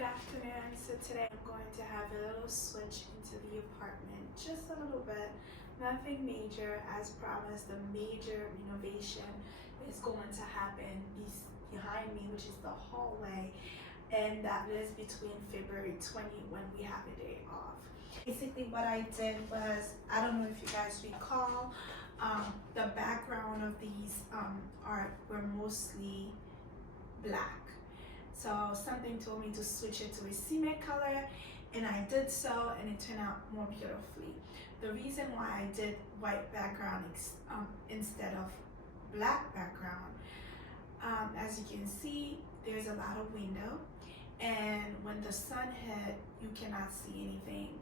Good afternoon. So today I'm going to have a little switch into the apartment, just a little bit, nothing major. As promised, the major renovation is going to happen behind me, which is the hallway, and that is between February 20 when we have a day off. Basically what I did was, I don't know if you guys recall, the background of these art were mostly black. So something told me to switch it to a cement color, and I did so, and it turned out more beautifully. The reason why I did white background instead of black background, as you can see, there's a lot of window, and when the sun hit, you cannot see anything,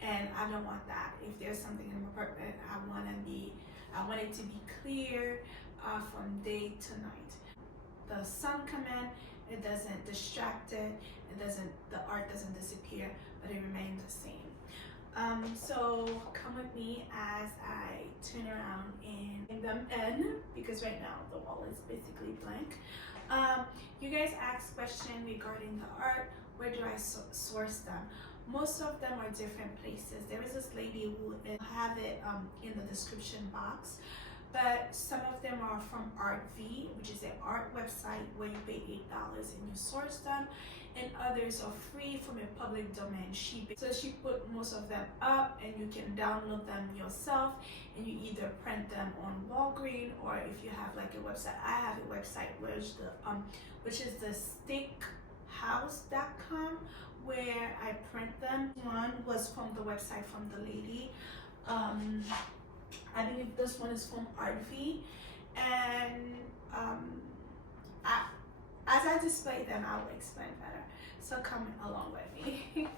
and I don't want that. If there's something in the apartment, I want it to be clear from day to night. The sun come in, it doesn't distract it, the art doesn't disappear, but it remains the same. So come with me as I turn around and bring them in, because right now the wall is basically blank. You guys asked questions regarding the art. Where do I source them? Most of them are different places. There is this lady who have it in the description box, but some of them are from ArtV, which is an art website where you pay $8 and you source them, and others are free from a public domain. She put most of them up, and you can download them yourself, and you either print them on Walgreens, or if you have like a website. I have a website which is the stickhouse.com, where I print them. One was from the website from the lady. I believe this one is from ArtV, and as I display them, I will explain better. So come along with me.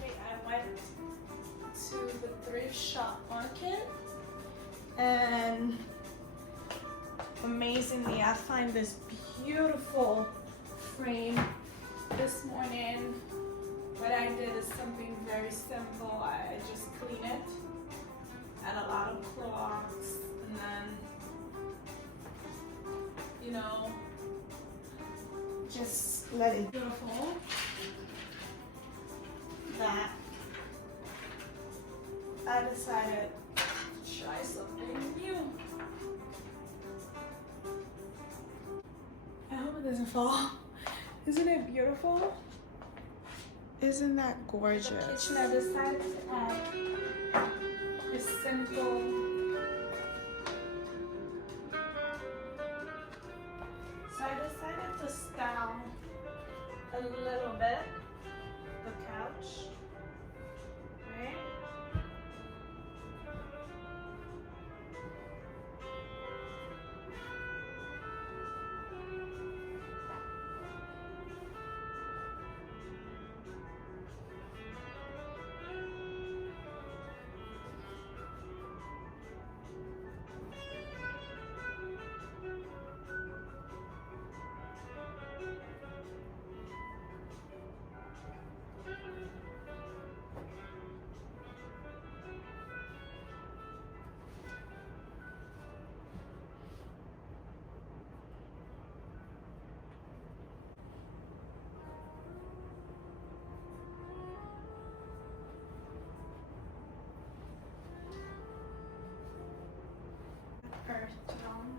I went to the thrift shop market, and amazingly I find this beautiful frame this morning. What I did is something very simple. I just clean it, add a lot of cloths, and then just let it be beautiful. That I decided to try something new. I hope it doesn't fall. Isn't it beautiful? Isn't that gorgeous? The kitchen, I decided to add a simple to style a little bit the couch, right? Earth tone.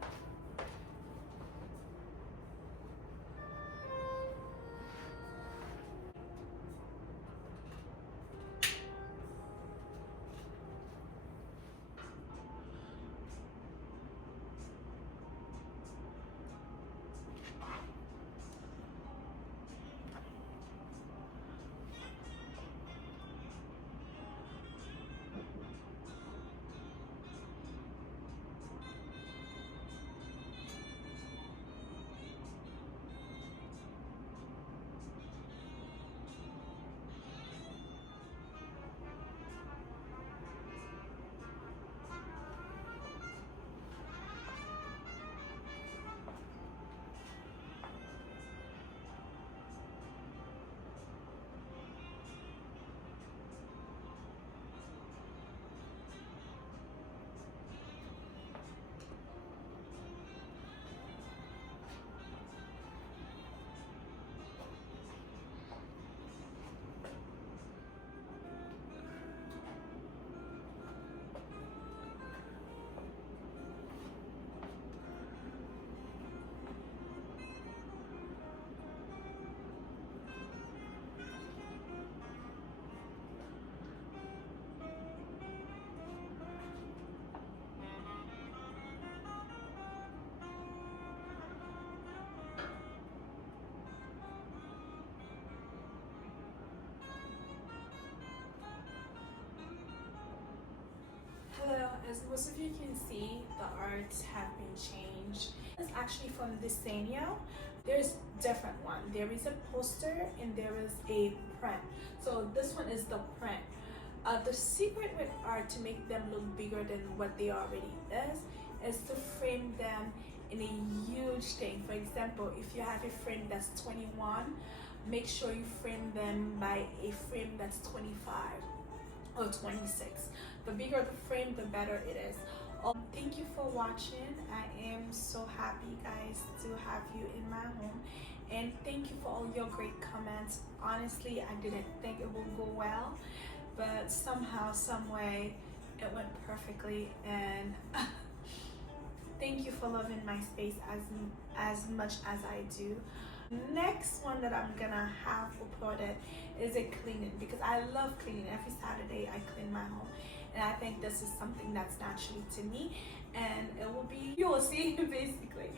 As most of you can see, the arts have been changed. It's actually from desenio. There's different one. There is a poster and there is a print. So this one is the print. The secret with art to make them look bigger than what they already is to frame them in a huge thing. For example, if you have a frame that's 21, make sure you frame them by a frame that's 25 or 26. The bigger the frame, the better it is. Thank you for watching. I am so happy, guys, to have you in my home, and thank you for all your great comments. Honestly, I didn't think it would go well, but somehow, some way, it went perfectly, and thank you for loving my space as much as I do. Next one that I'm gonna have uploaded is a cleaning, because I love cleaning. Every Saturday I clean my home, and I think this is something that's naturally to me, and it will be, you will see basically.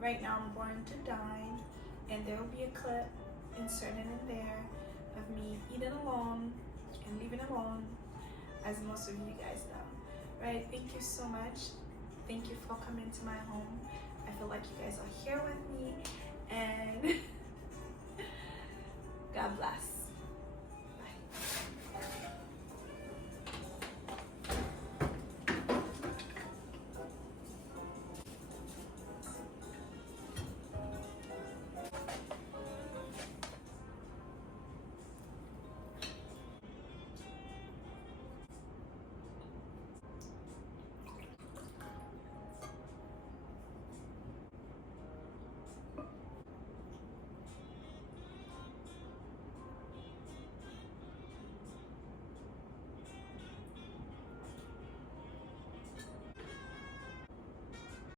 Right now I'm going to dine, and there will be a clip inserted in there of me eating alone and leaving alone, as most of you guys know. Right, thank you so much. Thank you for coming to my home. I feel like you guys are here with me, and